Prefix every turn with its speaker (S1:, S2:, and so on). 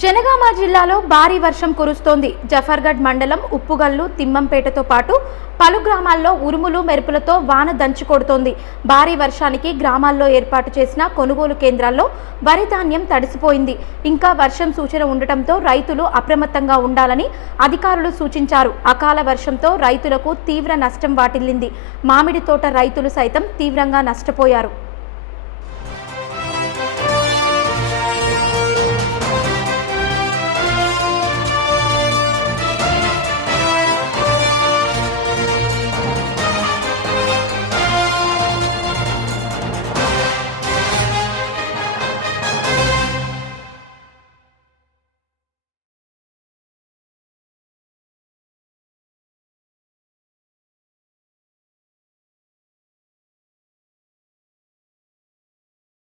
S1: జనగామ జిల్లాలో భారీ వర్షం కురుస్తోంది. జఫర్గఢ్ మండలం ఉప్పుగల్లు తిమ్మంపేటతో పాటు పలు గ్రామాల్లో ఉరుములు మెరుపులతో వాన దంచుకొడుతోంది భారీ వర్షానికి గ్రామాల్లో ఏర్పాటు చేసిన కొనుగోలు కేంద్రాల్లో వరి ధాన్యం తడిసిపోయింది. ఇంకా వర్షం సూచన ఉండటంతో రైతులు అప్రమత్తంగా ఉండాలని అధికారులు సూచించారు. అకాల వర్షంతో రైతులకు తీవ్ర నష్టం వాటిల్లింది. మామిడి తోట రైతులు సైతం తీవ్రంగా నష్టపోయారు.